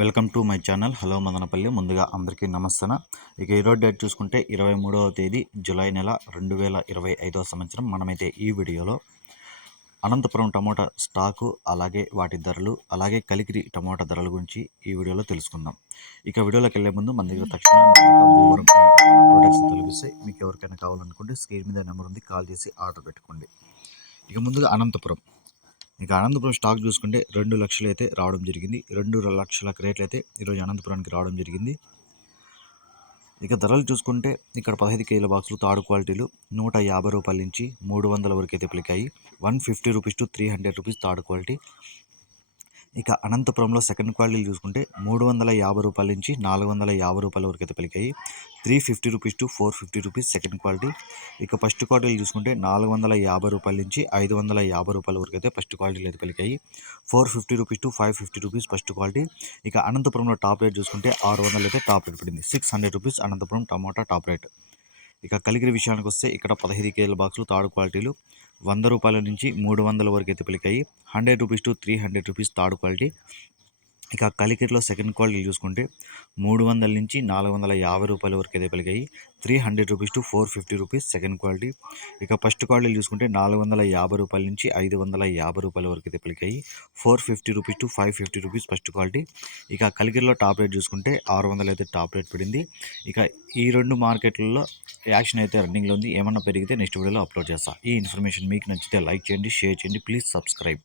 Welcome to my channel. Hello Madanapalle. ముందుగా అందరికీ నమస్తన. ఇక ఈరోజు డేట్ చూసుకుంటే ఇరవై మూడవ తేదీ జూలై నెల రెండు వేల ఇరవై ఐదవ సంవత్సరం. మనమైతే ఈ వీడియోలో అనంతపురం టమోటా స్టాకు అలాగే వాటి ధరలు అలాగే కలికిరి టమోటా ధరల గురించి ఈ వీడియోలో తెలుసుకుందాం. ఇక వీడియోలోకి వెళ్ళే ముందు మన దగ్గర తక్షణ ప్రొడక్ట్స్ తొలగిస్తే మీకు ఎవరికైనా కావాలనుకుంటే స్క్రీన్ మీద నెంబర్ ఉంది కాల్ చేసి ఆర్డర్ పెట్టుకోండి. ఇక ముందుగా అనంతపురం. ఇక అనంతపురం స్టాక్ చూసుకుంటే రెండు లక్షలు అయితే రావడం జరిగింది. రెండు లక్షల రేట్లు అయితే ఈరోజు అనంతపురానికి రావడం జరిగింది. ఇక ధరలు చూసుకుంటే ఇక్కడ పదహైదు కేజీల బాక్సులు తాడు క్వాలిటీలు నూట యాభై రూపాయల నుంచి మూడు వందల వరకు అయితే పలికాయి. One fifty rupees to three hundred rupees తాడు క్వాలిటీ. ఇక అనంతపురంలో సెకండ్ క్వాలిటీలు చూసుకుంటే మూడు వందల యాభై రూపాయల నుంచి నాలుగు వందల యాభై రూపాయల వరకు అయితే పలికాయి. Three fifty rupees to four fifty rupees second quality. ఇక ఫస్ట్ క్వాలిటీలు చూసుకుంటే నాలుగు వందల యాభై రూపాయల నుంచి ఐదు వందల యాభై రూపాయల వరకు అయితే ఫస్ట్ క్వాలిటీలు అయితే పలికాయి four fifty rupees to five fifty rupees first quality. ఇక అనంతపురంలో టాప్ రేట్ చూసుకుంటే ఆరు వందలు అయితే టాప్ రేట్ పడింది. సిక్స్ హండ్రెడ్ రూపీస్ అనంతపురం టమాటా టాప్ రేట్. ఇక కలిగిరి విషయానికి వస్తే ఇక్కడ పదహైదు కేజీల బాక్సులు తాడు క్వాలిటీలు. వంద రూపాయల నుంచి మూడు వందల వరకు అయితే పలికాయి. Hundred rupees to three hundred rupees third quality. ఇక కలికిరిలో సెకండ్ క్వాలిటీ చూసుకుంటే మూడు వందల నుంచి నాలుగు వందల యాభై రూపాయల వరకు అయితే పలికాయి three hundred rupees to four fifty rupees second quality. ఇక ఫస్ట్ క్వాలిటీ చూసుకుంటే నాలుగు వందల యాభై రూపాయల నుంచి ఐదు వందల యాభై రూపాయల వరకు అయితే పలికాయి four fifty rupees to five fifty rupees first quality. ఇక కలికిరిలో టాప్ రేట్ చూసుకుంటే ఆరు వందలు అయితే టాప్ రేట్ పడింది. ఇక ఈ రెండు మార్కెట్లలో యాక్షన్ అయితే రన్నింగ్లో ఉంది. ఏమన్నా పెరిగితే నెక్స్ట్ వీడియోలో అప్లోడ్ చేస్తాను ఈ ఇన్ఫర్మేషన్ మీకు నచ్చితే లైక్ చేయండి షేర్ చేయండి. Please subscribe.